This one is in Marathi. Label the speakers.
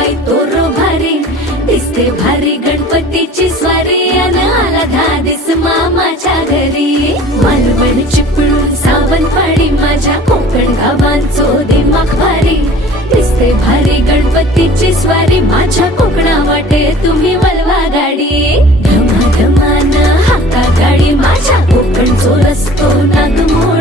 Speaker 1: बाई तोरो भारी. दिसते भारी गणपतीची स्वारी अन आला धादिस मामाच्या घरी. मालवण चिपळूण सावंतवाडी माझ्या कोकण गावांचो दिमाग भारी. दिसते भारी गणपतीची स्वारी माझ्या कोकणा वाटे तुम्ही वलवा गाडी. धमा हाका गाडी माझ्या कोकणचो रस्तो नागमोडी.